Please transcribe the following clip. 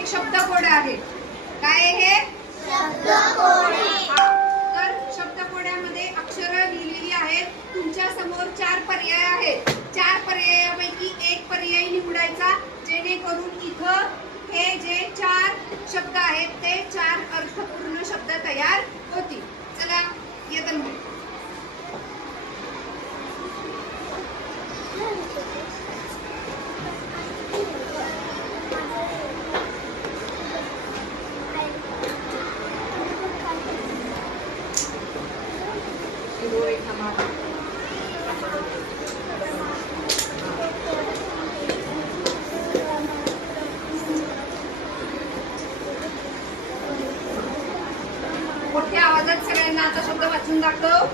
एक शब्दकोड आहे. काय हे शब्दकोडे. तर शब्दकोड्यामध्ये अक्षरं लिहिलेली आहेत. तुमच्या समोर 4 पर्याय आहेत. 4 पर्यायापैकी एक पर्याय निवडायचा, जेणेकरून इथं हे जे 4 शब्द आहेत ते 4 अर्थपूर्ण शब्द तयार होतील. चला येतं मग. मोठ्या आवाजात सगळ्यांना आता शब्द वाचून दाखव.